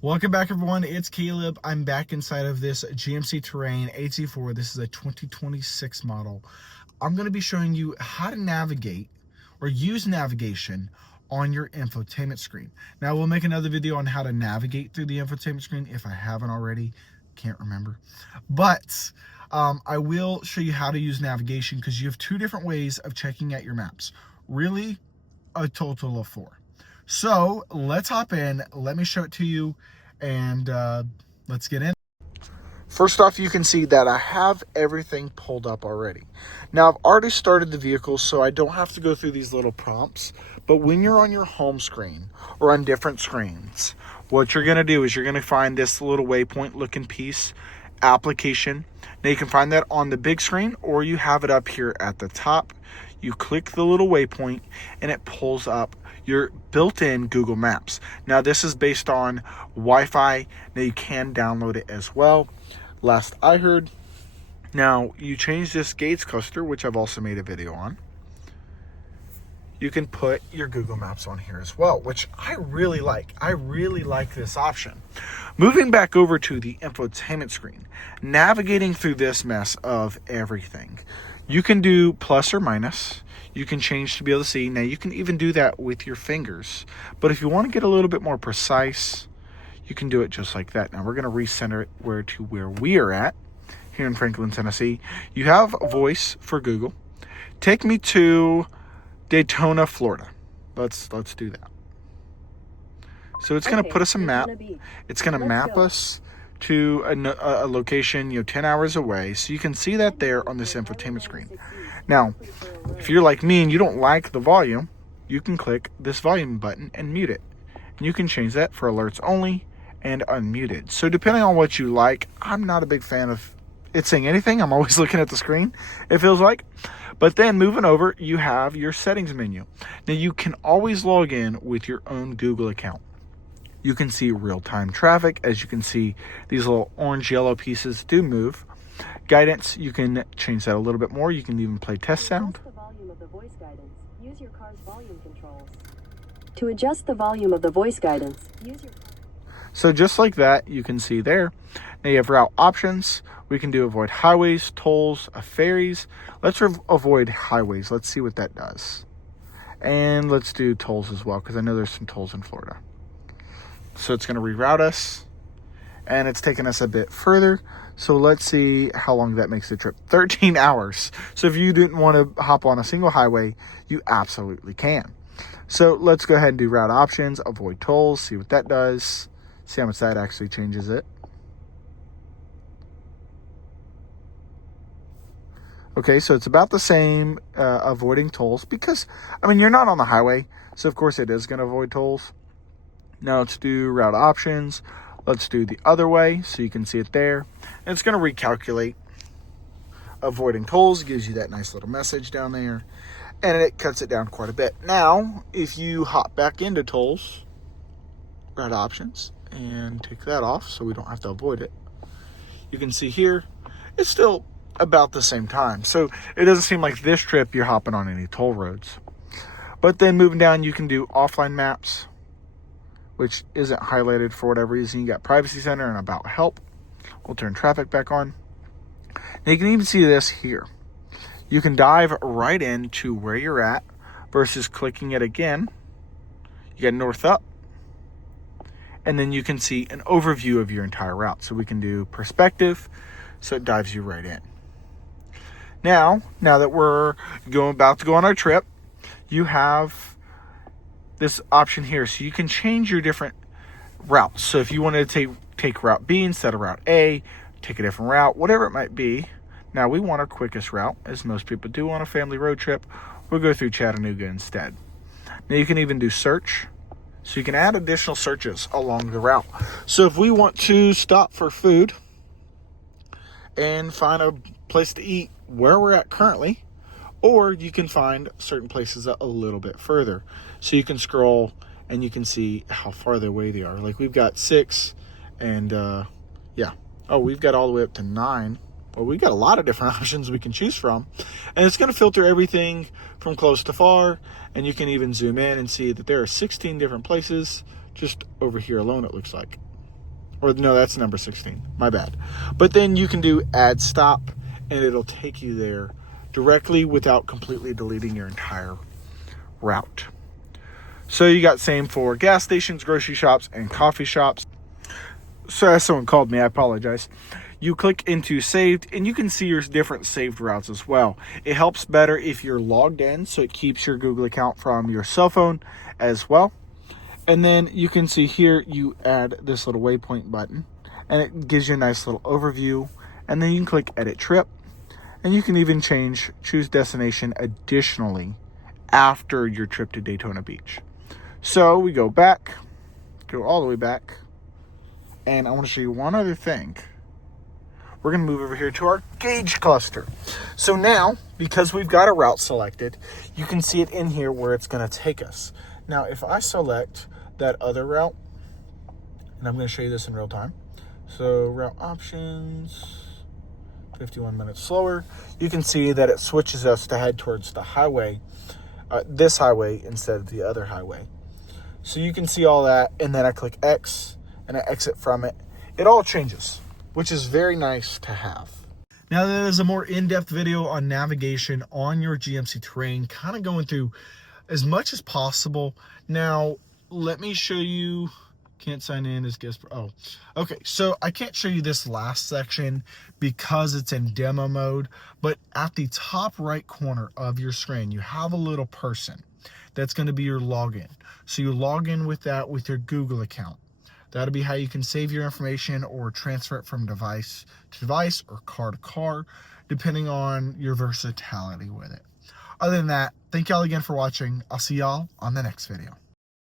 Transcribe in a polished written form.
Welcome back, everyone. It's Caleb. I'm back inside of this GMC Terrain AT4. This is a 2026 model. I'm going to be showing you how to navigate or use navigation on your infotainment screen. Now, we'll make another video on how to navigate through the infotainment screen if I haven't already. Can't remember. But I will show you how to use navigation because you have two different ways of checking out your maps. Really, a total of four. So let's hop in, let me show it to you, and let's get in. First off, you can see that I have everything pulled up already. Now, I've already started the vehicle, so I don't have to go through these little prompts. But when you're on your home screen or on different screens, what you're gonna do is you're gonna find this little waypoint looking piece, application. Now, you can find that on the big screen, or you have it up here at the top. You click the little waypoint and it pulls up your built-in Google Maps. Now, this is based on Wi-Fi. Now, you can download it as well. Last I heard. Now, you change this Gates cluster, which I've also made a video on. You can put your Google Maps on here as well, which I really like. I really like this option. Moving back over to the infotainment screen, navigating through this mess of everything. You can do plus or minus. You can change to be able to see. Now, you can even do that with your fingers. But if you want to get a little bit more precise, you can do it just like that. Now, we're going to recenter it where we are at here in Franklin, Tennessee. You have voice for Google. Take me to Daytona, Florida. Let's do that. So it's going to put us a map. It's going to map us to a location, 10 hours away. So you can see that there on this infotainment screen. Now, if you're like me and you don't like the volume, you can click this volume button and mute it. And you can change that for alerts only and unmuted. So depending on what you like, I'm not a big fan of it saying anything. I'm always looking at the screen, it feels like. But then moving over, you have your settings menu. Now, you can always log in with your own Google account. You can see real-time traffic. As you can see, these little orange-yellow pieces do move. Guidance, you can change that a little bit more. You can even play test sound. To adjust the volume of the voice guidance, use your car's volume controls. To adjust the volume of the voice guidance, use your... So just like that, you can see there. Now you have route options. We can do avoid highways, tolls, ferries. Let's avoid highways. Let's see what that does. And let's do tolls as well, because I know there's some tolls in Florida. So it's going to reroute us, and it's taking us a bit further. So let's see how long that makes the trip. 13 hours. So if you didn't want to hop on a single highway, you absolutely can. So let's go ahead and do route options, avoid tolls, see what that does, see how much that actually changes it. Okay, so it's about the same, avoiding tolls, because, you're not on the highway, so of course it is going to avoid tolls. Now let's do route options. Let's do the other way so you can see it there. And it's going to recalculate. Avoiding tolls gives you that nice little message down there. And it cuts it down quite a bit. Now, if you hop back into tolls, route options, and take that off so we don't have to avoid it, you can see here, it's still about the same time. So it doesn't seem like this trip you're hopping on any toll roads. But then moving down, you can do offline maps, which isn't highlighted for whatever reason. You got Privacy Center and About Help. We'll turn traffic back on. Now you can even see this here. You can dive right into where you're at versus clicking it again. You got north up. And then you can see an overview of your entire route. So we can do perspective, so it dives you right in. Now that we're about to go on our trip, you have this option here, so you can change your different routes. So if you wanted to take route B instead of route A, take a different route, whatever it might be. Now we want our quickest route, as most people do on a family road trip. We'll go through Chattanooga instead. Now you can even do search, so you can add additional searches along the route. So if we want to stop for food and find a place to eat where we're at currently, or you can find certain places a little bit further. So you can scroll and you can see how far away they are. Like we've got 6 and we've got all the way up to 9. Well, we've got a lot of different options we can choose from. And it's going to filter everything from close to far. And you can even zoom in and see that there are 16 different places just over here alone, it looks like. Or no, that's number 16. My bad. But then you can do add stop, and it'll take you there directly without completely deleting your entire route. So you got same for gas stations, grocery shops, and coffee shops. Sorry, someone called me. I apologize. You click into saved, and you can see your different saved routes as well. It helps better if you're logged in, so it keeps your Google account from your cell phone as well. And then you can see here, you add this little waypoint button, and it gives you a nice little overview. And then you can click edit trip, and you can even choose destination additionally after your trip to Daytona Beach. So we go back, go all the way back, and I want to show you one other thing. We're going to move over here to our gauge cluster. So now, because we've got a route selected, you can see it in here where it's going to take us. Now, if I select that other route, and I'm going to show you this in real time. So route options, 51 minutes slower. You can see that it switches us to head towards the highway, this highway instead of the other highway. So you can see all that, and then I click X and I exit from it. It all changes, which is very nice to have. Now there is a more in-depth video on navigation on your GMC Terrain, kind of going through as much as possible. Now, let me show you, can't sign in as guest, oh, okay. So I can't show you this last section because it's in demo mode, but at the top right corner of your screen, you have a little person. That's going to be your login. So you log in with that with your Google account. That'll be how you can save your information or transfer it from device to device or car to car, depending on your versatility with it. Other than that, thank y'all again for watching. I'll see y'all on the next video.